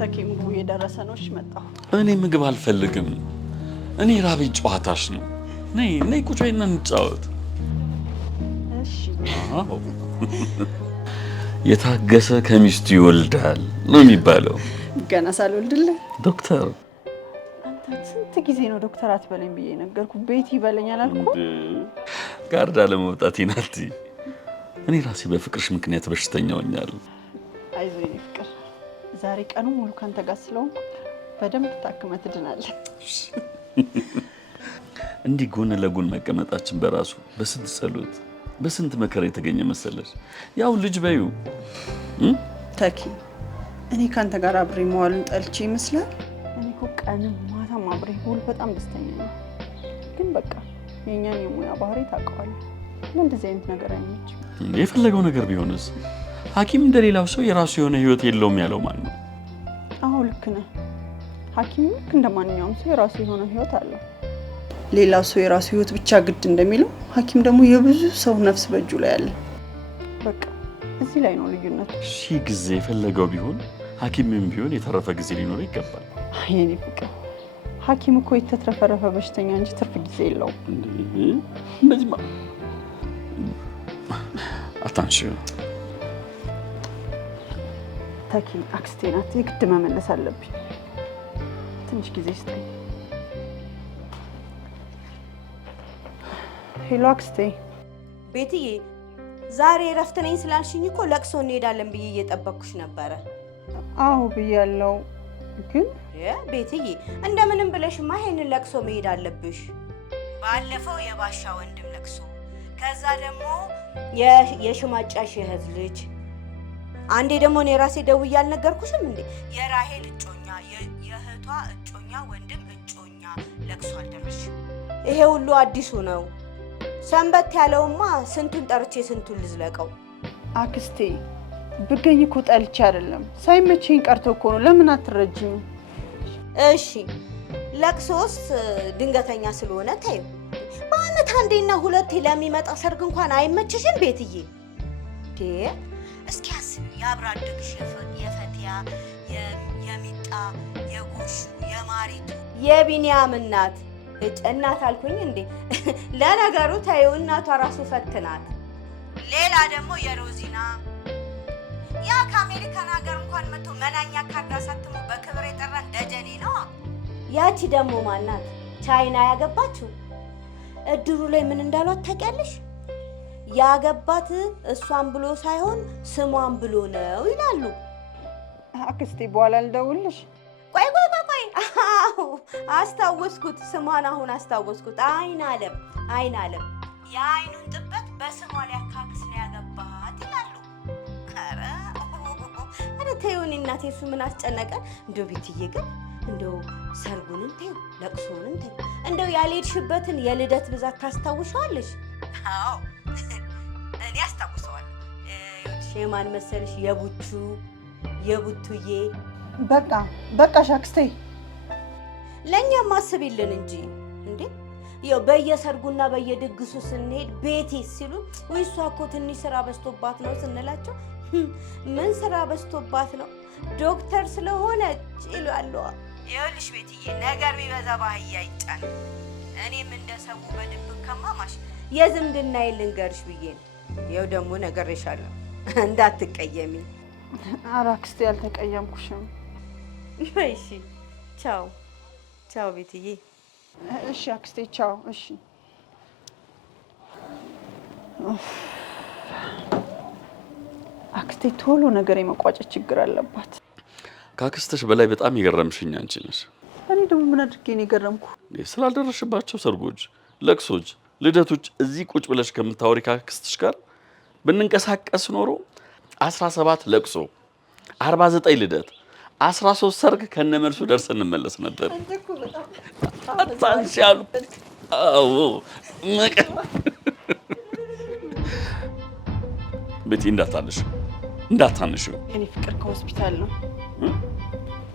ተኪ ምግቡ እየደረሰ ነው። እሺ መጣሁ። እኔ ምግብ አልፈልግም። እኔ ራቤ ጨዋታሽ ነው። ነይ ቁጭ በይና እንጫወት። እሺ። አዎ የታገሰ ከሚስቱ ይወልዳል ነው የሚባለው። ገና ሳልወልድልህ ዶክተር ስንት ጊዜ ነው ዶክተር አትበለኝ ብዬ ነገርኩ። ቤት ይበለኛል አልኩ። ጋርዳ ለመውጣት ይናልቲ እኔ ራሴ በፍቅርሽ ምክንያት በሽተኛ ሆኛለሁ። አይዞህ የኔ ፍቅር፣ ዛሬ ቀኑ ሙሉ ካንተ ጋር ስለሆንኩ በደንብ ታክመህ ትድናለህ። እንዲህ ጎን ለጎን መቀመጣችን በራሱ በስንት ጸሎት በስንት መከራ የተገኘ መሰለሽ። ያው ልጅ በዩ ተኪ፣ እኔ ካንተ ጋር አብሬ መዋልን ጠልቼ ይመስላል? እኔ እኮ ቀንም ማታም አብሬ ሁሉ በጣም ደስተኛ ነኝ። ግን በቃ የእኛን የሙያ ባህሪ ታውቀዋለህ። ለእንደዚህ አይነት ነገር አይመችም። የፈለገው ነገር ቢሆንስ ሐኪም እንደሌላው ሰው የራሱ የሆነ ህይወት የለውም ያለው ማን ነው? አዎ ልክ ነህ። ሐኪም ልክ እንደማንኛውም ሰው የራሱ የሆነ ህይወት አለው። ሌላው ሰው የራሱ ህይወት ብቻ ግድ እንደሚለው ሐኪም ደግሞ የብዙ ሰው ነፍስ በእጁ ላይ አለ። በቃ እዚህ ላይ ነው ልዩነቱ። ሺህ ጊዜ የፈለገው ቢሆን ሐኪምም ቢሆን የተረፈ ጊዜ ሊኖር ይገባል። የኔ ፍቅር፣ ሐኪም እኮ የተትረፈረፈ በሽተኛ እንጂ ትርፍ ጊዜ የለውም። እንደዚህማ አታንሺው። ተኪ አክስቴ ናት፣ የግድ መመለስ አለብኝ። ትንሽ ጊዜ ስጠኝ። ሄሎ አክስቴ። ቤትዬ፣ ዛሬ እረፍት ነኝ ስላልሽኝ እኮ ለቅሶ እንሄዳለን ብዬ እየጠበቅኩሽ ነበረ። አዎ ብያለሁ፣ ግን ቤትዬ እንደምንም ብለሽማ ይሄንን ለቅሶ መሄድ አለብሽ። ባለፈው የባሻ ወንድም ለቅሶ፣ ከዛ ደግሞ የሽማጫሽ እህት ልጅ፣ አንዴ ደግሞ እኔ ራሴ ደውዬ አልነገርኩሽም እንዴ? የራሄል እጮኛ የእህቷ እጮኛ ወንድም እጮኛ ለቅሶ አልደረስሽም። ይሄ ሁሉ አዲሱ ነው። ሰንበት ያለውማ ስንቱን ጠርቼ ስንቱን ልዝለቀው። አክስቴ ብገኝ እኮ ጠልቼ አይደለም፣ ሳይመቸኝ ቀርቶ እኮ ነው። ለምን አትረጅኝ? እሺ ለቅሶስ ድንገተኛ ስለሆነ ታዩ። በአመት አንዴና ሁለቴ ለሚመጣ ሰርግ እንኳን አይመችሽም ቤትዬ? እስኪ አስቢ፣ የአብራደግሽ የፈቲያ የሚጣ የጎሹ የማሪቱ የቢኒያም እናት እናት አልኩኝ እንዴ? ለነገሩ ታየው እናቷ ራሱ ፈትናት። ሌላ ደግሞ የሮዚና ያ ከአሜሪካን ሀገር እንኳን መጥቶ መናኛ ካርድ አሳትሞ በክብር የጠራን ደጀኔ ነው። ያቺ ደግሞ ማናት? ቻይና ያገባችው። እድሩ ላይ ምን እንዳሏት ታውቂያለሽ? ያገባት እሷን ብሎ ሳይሆን ስሟን ብሎ ነው ይላሉ። አክስቴ በኋላ ልደውልሽ። ቆይ አዎ አስታወስኩት፣ ስሟን አሁን አስታወስኩት። አይን አለም የአይኑን ጥበት በስሟ ሊያካክስ ነው ያገባት ይላሉ። ኧረ ተይው እናቴ፣ እሱ ምን አስጨነቀ? እንደው ቤትዬ ግን እንደው ሰርጉንም ተይው ለቅሶንም ተይው፣ እንደው ያልሄድሽበትን የልደት ብዛት ታስታውሻለሽ? አዎ እኔ አስታውሰዋለሁ። የማን መሰልሽ? የቡቱዬ። በቃ አክስቴ፣ ለእኛም ማስብልን እንጂ እንዴ! ያው በየሰርጉና በየድግሱ ስንሄድ ቤቴ ሲሉ ወይ እሷ እኮ ትንሽ ስራ በዝቶባት ነው ስንላቸው፣ ምን ስራ በዝቶባት ነው ዶክተር ስለሆነች ይላሉ። ይኸውልሽ ቤትዬ፣ ነገር ቢበዛ ባህያ ይጫን። እኔም እንደሰው በድብቅ ከማማሽ የዝምድና ልንገርሽ ብዬ ነው። ይኸው ደግሞ ነግሬሻለሁ እንዳትቀየሚ። ኧረ አክስቴ አልተቀየምኩሽም። እሺ ቻው ቤትዬ። እሺ አክስቴ ቻው። እሺ አክስቴ ቶሎ ነገር የመቋጨት ችግር አለባት። ካክስተሽ በላይ በጣም የገረምሽኝ አንቺ ነሽ። እኔ ደግሞ ምን አድርጌ ነው የገረምኩ? ስላልደረሽባቸው ሰርጎች፣ ለቅሶች፣ ልደቶች እዚህ ቁጭ ብለሽ ከምታወሪ ካክስትሽ ጋር ብንንቀሳቀስ ኖሮ 17 ለቅሶ፣ 49 ልደት፣ 13 ሰርግ ከነመልሱ ደርሰን እንመለስ ነበር። አታንሻሉ። አዎ ቤቲ እንዳታንሽው። እኔ ፍቅር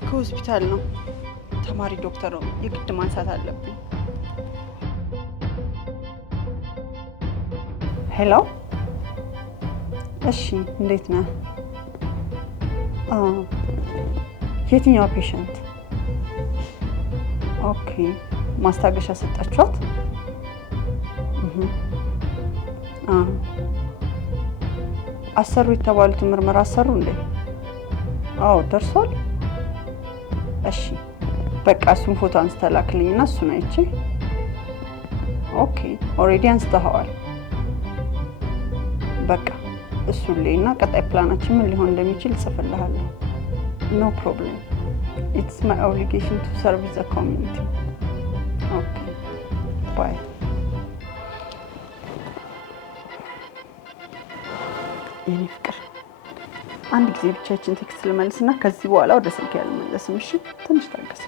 ከሆስፒታል ነው ተማሪ ዶክተር ነው፣ የግድ ማንሳት አለብኝ። ሄሎ እሺ፣ እንዴት ነህ? የትኛው ፔሸንት? ኦኬ ማስታገሻ ሰጣችኋት? አሰሩ የተባሉትን ምርመራ አሰሩ እንዴ? አዎ ደርሷል። እሺ በቃ እሱን ፎቶ አንስተህ ላክልኝና እሱን አይቼ። ኦኬ ኦልሬዲ አንስተኸዋል። በቃ እሱን ላይና ቀጣይ ፕላናችን ምን ሊሆን እንደሚችል ጽፍልሃለሁ። ኖ ፕሮብሌም ኢትስ ማይ ኦብሊጌሽን ቱ ሰርቭ ዘ ኮሚኒቲ። ኦኬ ባይ። የኔ ፍቅር አንድ ጊዜ ብቻችን ቴክስት ልመልስና ከዚህ በኋላ ወደ ስልክ ያልመለስም። እሺ ትንሽ ታገስ።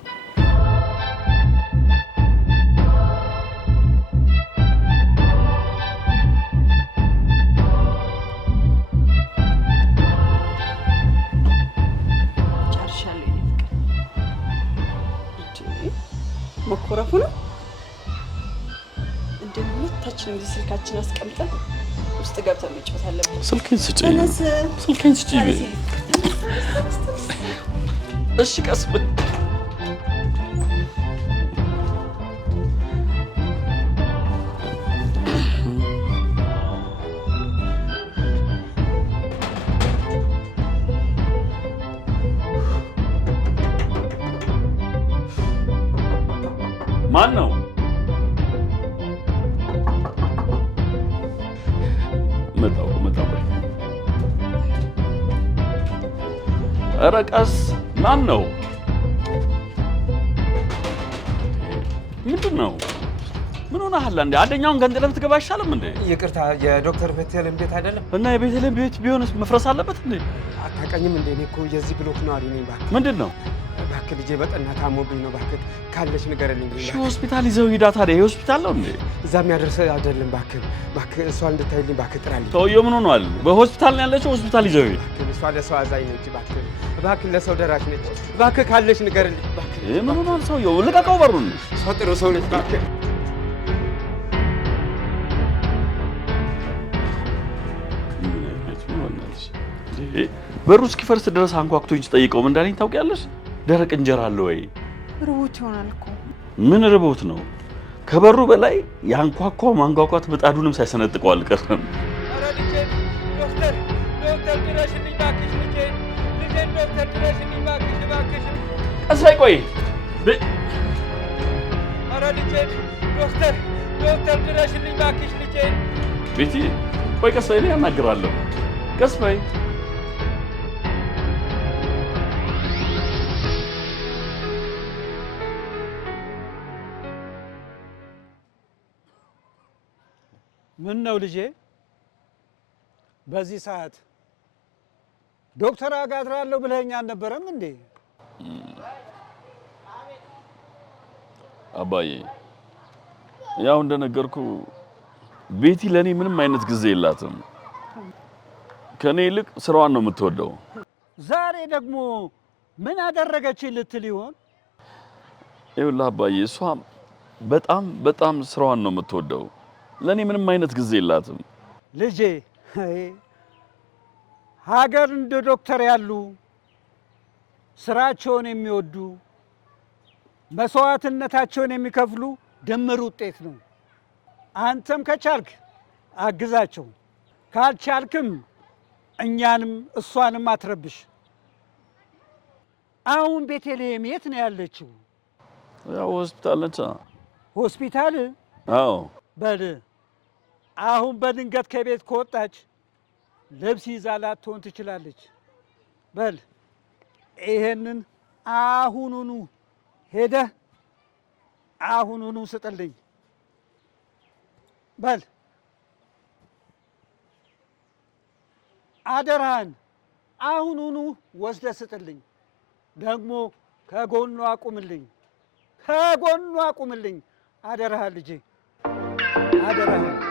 ጨርሻለሁ የኔ ፍቅር። መኮረፉ ነው እንደ ሁለታችን እዚህ ስልካችን አስቀምጠን ውስጥ ገብተን መጫወት አለብን። ስልኬን ስጪኝ። ስልኬን ስጪኝ። እሺ ቀስ በል። ማን ነው? መጣው። ኧረ ቀስ። ማን ነው? ምንድን ነው? ምን ሆነሃል እንዴ? አንደኛውን ገንጥለህ ብትገባ አይሻልም እንዴ? ይቅርታ የዶክተር ቤተልሔም ቤት አይደለም? እና የቤተልሔም ቤት ቢሆንስ መፍረስ አለበት እንዴ? አታውቀኝም እንዴ? እኔ እኮ የዚህ ብሎክ ነዋሪ ነኝ። እባክህ ምንድን ነው? እባክህ ልጄ በጠና ታሞብኝ ነው። እባክህ ካለች ንገረልኝ። እሺ ሆስፒታል ይዘው ሂዳ። ታዲያ ይሄ ሆስፒታል ነው እንዴ? እዛ የሚያደርስ አይደለም። እባክህ እሷን እንድታይልኝ እባክህ ጥራልኝ። ሰውዬው ምን ሆኗል? በሆስፒታል ነው ያለችው። ሆስፒታል ይዘው ሂድ። እሷ ለሰው አዛኝ ነች። እባክህ ለሰው ደራሽ ነች። እባክህ ካለች ንገረልኝ። እባክህ ምን ሆኗል? ሰውዬው ልቀቀው በሩን። እሷ ጥሩ ሰው ነች። እባክህ በሩ እስኪፈርስ ድረስ አንኳኩቶኝ ስጠይቀው ምን እንዳለኝ ታውቂያለሽ? ደረቅ እንጀራ አለ ወይ? ርቦት ይሆናል እኮ። ምን ርቦት ነው? ከበሩ በላይ ያንኳኳው ማንኳኳት ምጣዱንም ሳይሰነጥቀው አልቀረም። ኧረ ልጄን ዶክተር ድረሽልኝ እባክሽ። ልጄን ዶክተር ድረሽልኝ እባክሽ። ቀስ በይ ቆይ። ኧረ ልጄን ዶክተር ድረሽልኝ እባክሽ። ልጄን ቤቲ ቆይ ቀስ በይ፣ ያናግራለሁ። ቀስ በይ። ምን ነው ልጄ? በዚህ ሰዓት ዶክተር አጋድራለሁ ብለኸኝ አልነበረም እንዴ? አባዬ ያው እንደነገርኩ ቤቲ ለኔ ምንም አይነት ጊዜ የላትም። ከኔ ይልቅ ስራዋን ነው የምትወደው። ዛሬ ደግሞ ምን አደረገች ልትል ይሆን? ይኸውልህ አባዬ እሷ በጣም ስራዋን ነው የምትወደው። ለኔ ምንም አይነት ጊዜ የላትም። ልጄ ሀገር እንደ ዶክተር ያሉ ስራቸውን የሚወዱ መስዋዕትነታቸውን የሚከፍሉ ድምር ውጤት ነው። አንተም ከቻልክ አግዛቸው፣ ካልቻልክም እኛንም እሷንም አትረብሽ። አሁን ቤተልሔም የት ነው ያለችው? ያው ሆስፒታል ነች። ሆስፒታል? አዎ። በል አሁን በድንገት ከቤት ከወጣች ልብስ ይዛ ላትሆን ትችላለች። በል ይሄንን አሁኑኑ ሄደህ አሁኑኑ ስጥልኝ። በል አደራህን አሁኑኑ ወስደህ ስጥልኝ። ደግሞ ከጎኑ አቁምልኝ፣ አደራህን ልጄ፣ አደራህን።